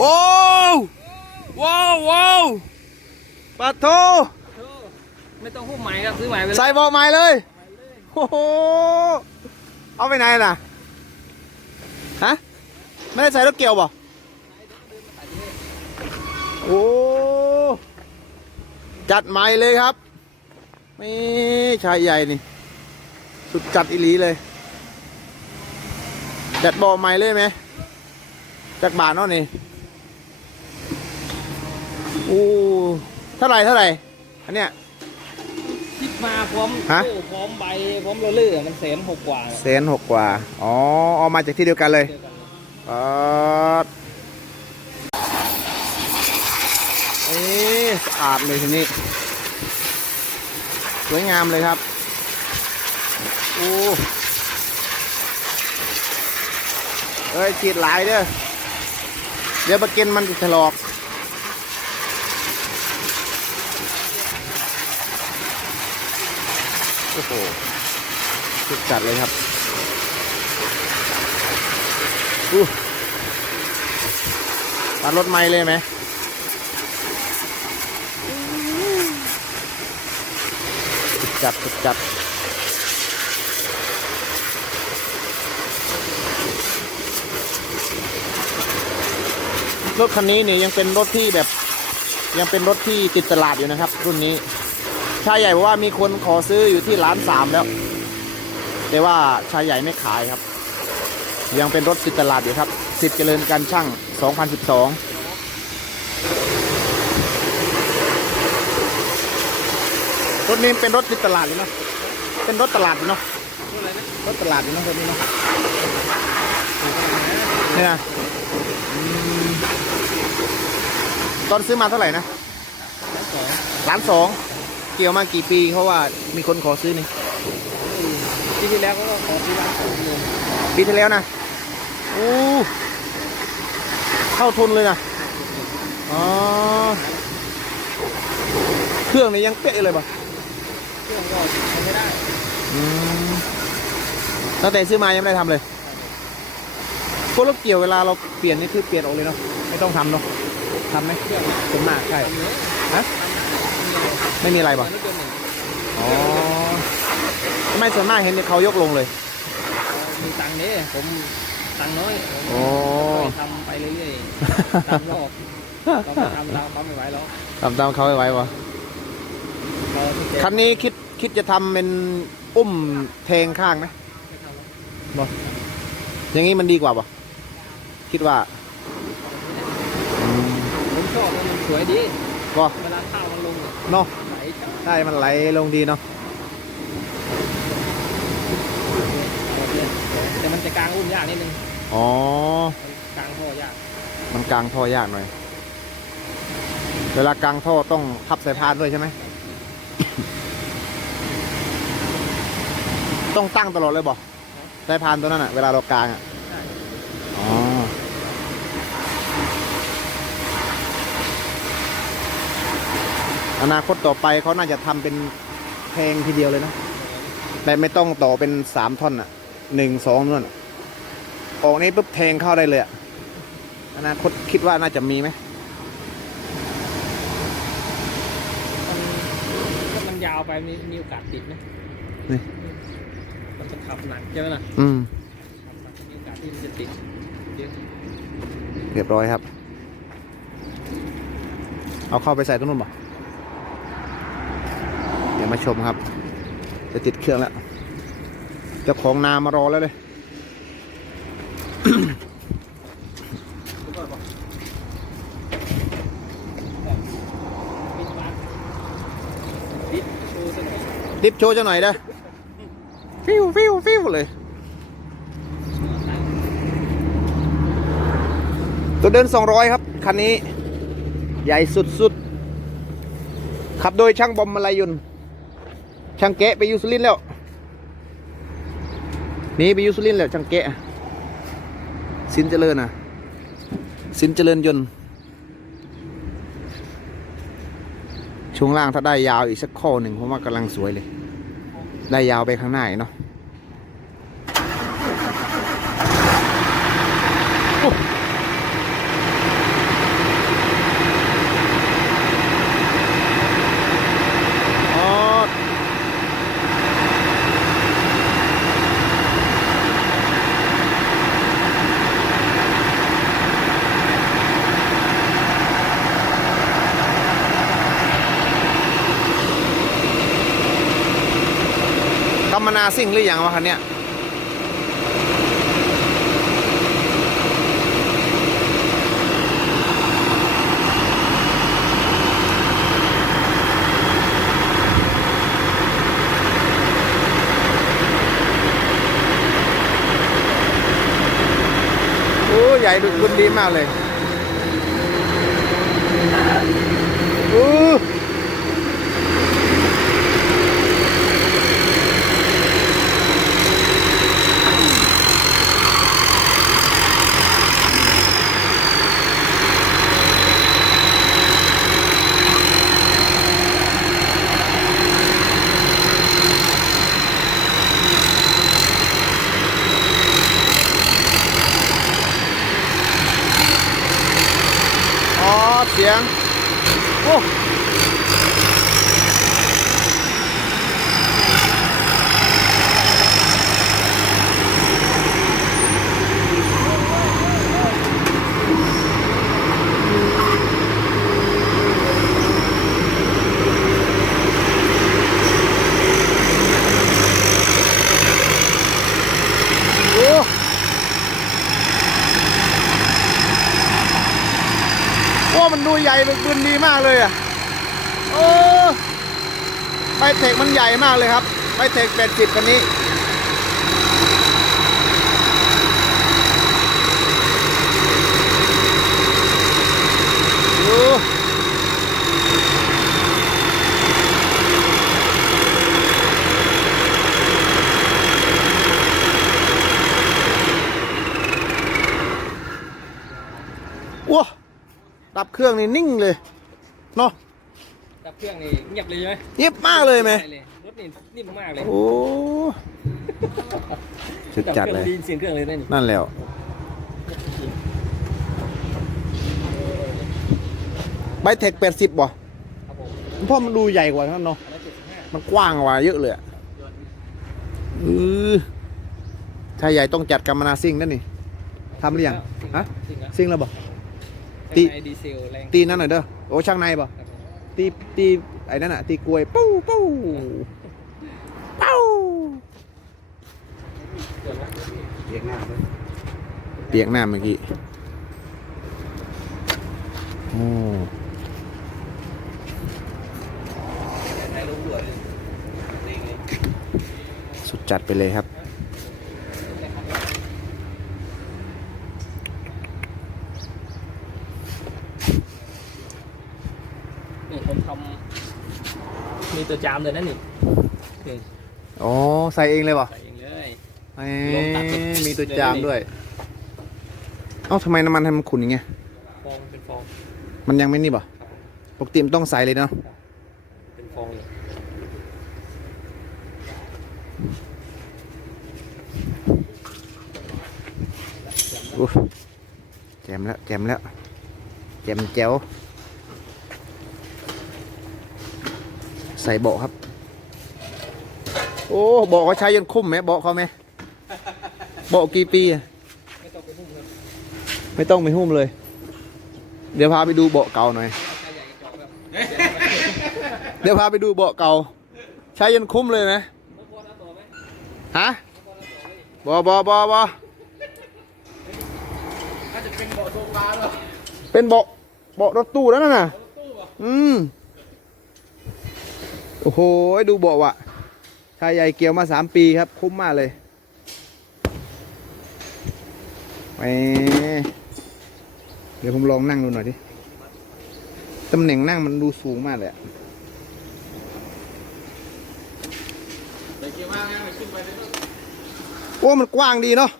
ว้าวว้าวว้าวปะโทไม่ต้องหุ้มใหม่ครับซื้อใหม่ไปเลยใส่เบาะใหม่เลยโอ้โหเอาไปไหนน่ะฮะไม่ได้ใส่รถเกี่ยวบ่โอ้จัดใหม่เลยครับนี่ชายใหญ่นี่ สุดจัดอีหลีเลยจัดเบาะใหม่เลยไหมจากบาทเนาะนี่ โอ้เท่าไหร่เท่าไหร่อันเนี้ย คิดมาพร้อมฮะโอ้พร้อมใบพร้อมโรลเลอร์มันแสนหกกว่าเซนหกกว่าอ๋อเอามาจากที่เดียวกันเลย เจอกันปาดเอ๊ะสะอาดเลยทีนี้ สวยงามเลยครับ โอ้เอ้ยฉีดหลายเด้อ เดี๋ยวมากินมันจะถลอก อ้โหสุดจัดเลยครับอู้ตัดรถไม่เลยไหมสุดจัดสุดจัดรถคันนี้เนี่ยยังเป็นรถที่แบบ ยังเป็นรถที่ติดตลาดอยู่นะครับ รุ่นนี้ ชายใหญ่บอกว่ามีคนขอซื้ออยู่ที่ร้านสามแล้ว แต่ว่าชายใหญ่ไม่ขายครับ ยังเป็นรถติดตลาดอยู่ครับสิบเจริญการช่าง 2012รถนี้เป็นรถติดตลาดอยู่เนาะ เป็นรถตลาดเนาะ รถตลาดเนาะรถนี้เนาะนี่นะอืมตอนซื้อมาเท่าไหร่นะล้านสอง เกี่ยวมากี่ปีเพราะว่ามีคนขอซื้อนี่ปีที่แล้วก็ขอที่ร้านสองเลยปีที่แล้วนะโอ้เข้าทุนเลยนะอ๋อเครื่องนี่ยังเป๊ะอยู่เลยป่ะเครื่องก็ทำไม่ได้อืมตั้งแต่ซื้อมายังไม่ได้ทำเลยพวกรถเกี่ยวเวลาเราเปลี่ยนนี่คือเปลี่ยนออกเลยเนาะไม่ต้องทำเนาะทำไหมเครื่องส่วนมากใช่ทำเยอะฮะ ไม่มีอะไรทำป่ะเยอะรถยนต์หนึ่งอ๋อทำไมส่วนมากเห็นเขายกลงเลย มีตังค์เนี่ยผมตังค์น้อยผมโอ้ค่อยทำไปเรื่อยๆตามรอบเราไม่ทำตามปั๊มไม่ไหวแล้วทำตามเขาไว้ไว้วะเราไม่เจ็บคันนี้คิดคิดจะทำเป็นอุ้มเทงข้างไหมไม่ทำแล้วอย่างนี้มันดีกว่าป่ะคิดว่าอืมผมชอบมันสวยดีก็เวลาข้าวมันลงเนี่ยเนาะ ไหลจับใช่มันไหลลงดีเนาะแต่มันจะกลางอุ้มยากนิดนึงอ๋อ มันกลางท่อยากมันกลางท่อยากหน่อย เวลากลางท่อต้องพับสายพานด้วยใช่ไหม ต้องตั้งตลอดเลยบ่สายพานตัวนั้นอะเวลาเรากลางอะ ใช่ อ๋อ อนาคตต่อไปเขาน่าจะทำเป็นเพลงทีเดียวเลยนะ แต่ไม่ต้องต่อเป็นสามท่อนอะหนึ่งสองนู่นอะออกนี้ปุ๊บแทงเข้าได้เลยอะอนาคตคิดว่าน่าจะมีไหมมันถ้ามันยาวไปมีมีโอกาสติดนะนี่มันจะขับหนักใช่ไหมล่ะอืมขับหนักมีโอกาสที่มันจะติดเยอะเรียบร้อยครับ เอาเข้าไปใส่ตรงนู้นบ่ เดี๋ยวมาชมครับ จะติดเครื่องแล้วเจ้าของนามารอแล้วเลยปิดบัตรปิดโชว์สักหน่อยดิฟโชว์จะหน่อยเด้อฟิวฟิวฟิวเลย ตัวเดิน 200 ครับ คันนี้ ใหญ่สุดๆ ขับโดยช่างบอมมาลายุน ช่างแกะไปยูสุรินแล้วนี่ไปยูสุรินแล้วช่างแกะ สินเจริญนะสินเจริญยนต์ช่วงล่างถ้าได้ยาวอีกสักข้อหนึ่งผมว่ากำลังสวยเลย ได้ยาวไปข้างหน้าเนาะโอ้ นาซิ่งหรือยังวะคันเนี้ยโอ้ใหญ่ดุดุนดีมากเลยโอ้ อ๋อเสียง โอ้โอ้ ว่ามันดู ใหญ่เป็นปืนดีมากเลยอะโอ้ใบเทคมันใหญ่มากเลยครับใบเทคแปดสิบคันนี้ โอ้ว้า ดับเครื่องนี่นิ่งเลยเนาะดับเครื่องนี่เงียบเลยใช่ไหมเงียบมากเลยไหมเลยรถนี่นิ่มมากเลยโอ้สุดจัดเลยบครื่องนเสียงเครื่องเลยนะนี่นั่นแล้วใบเทคแปดสิบบ่ครับผมเพราะมันดูใหญ่กว่านั้นเนาะอันนั้นเจ็ดสิบห้ามันกว้างกว่าเยอะเลยอะเออถ้าใหญ่ต้องจัดกรรมนาซิ่งนั่นนี่ทำหรือยังฮะจริงแล้วซิ่ง แล้วบ่ตีตีดีเซลแรงตีนั่นหน่อยเด้อโอ้ช่างในบ่ครับผมตีตีไอ้นั่นอะตีกลวยปู้ปู้ปู้เกิดแล้วเปียกหน้าเปียกหน้าเมื่อกี้โอ้ถ่ายรูปด่วนเลยสุดจัดไปเลยครับ นี่คนทำมีตัวจามเลยนะนี่นี่อ๋อใส่เองเลยป่ะใส่เองเลย เอ้ลงตัดเลย มีตัวจามด้วย เอ้าทำไมน้ำมันทำมันขุ่นอย่างเงี้ย ฟองเป็นฟองมันยังไม่นี่ป่ะปกติมันต้องใส่เลยเนาะ เป็นฟองเลยอู้แจมแล้วแจมแล้วแจมแจ๋ว ใส่เบาะครับ โอ้เบาะเขาใช้ยันคุ้มไหมเบาะเขาไหมเบาะกี่ปีอะไม่ต้องไปหุ้มเลยไม่ต้องไปหุ้มเลยเดี๋ยวพาไปดูเบาะเก่าหน่อยใช้ใหญ่จอกแบบเดี๋ยวพาไปดูเบาะเก่า ใช้ยันคุ้มเลยไหมรถพอน้ำต่อไหมฮะรถพอน้ำต่อไหมบอบอบอบอถ้าจะเป็นเบาะโซฟาหรอเป็นเบาะเบาะรถตู้แล้วน่ะรถตู้อะอืมโอ้โห ดูเบาะว่ะชายใหญ่เกี่ยวมาสามปีครับ คุ้มมากเลยแหมเดี๋ยวผมลองนั่งดูหน่อยดิ ตำแหน่งนั่งมันดูสูงมากเลยอะแต่เกียร์มามันขึ้นไปได้ต้องโอ้ มันกว้างดีเนาะ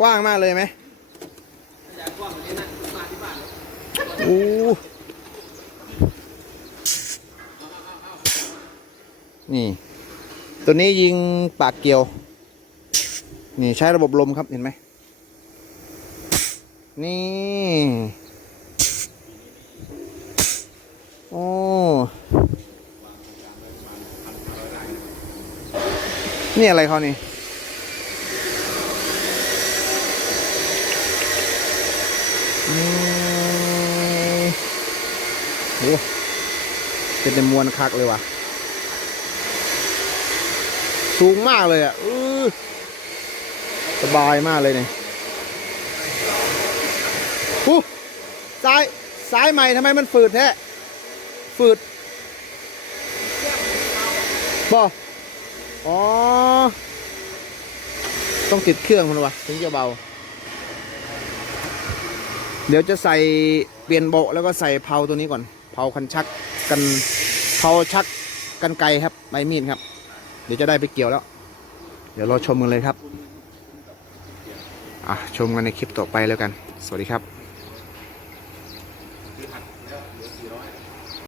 กว้างมากเลยไหมโอ้ นี่ ตัวนี้ยิงปากเกียว นี่ใช้ระบบลมครับเห็นไหม นี่ โอ้นี่อะไรเขานี่ นี่โอ้เป็นมวนคักเลยว่ะ สูงมากเลยอะอสบายมากเลยเนี่ยอู้ซ้ายซ้ายใหม่ทำไมมันฝืดแท้ฝืดบออ๋อ ต้องติดเครื่องมันวะถึงจะเบา เดี๋ยวจะใส่เปลี่ยนเบแล้วก็ใส่เพลาตัวนี้ก่อนเพลาคันชักกันเพลาชักกันไกลครับใบมีดครับ เดี๋ยวจะได้ไปเกี่ยวแล้ว เดี๋ยวเราชมกันเลยครับ อะชมกันในคลิปต่อไปแล้วกัน สวัสดีครับ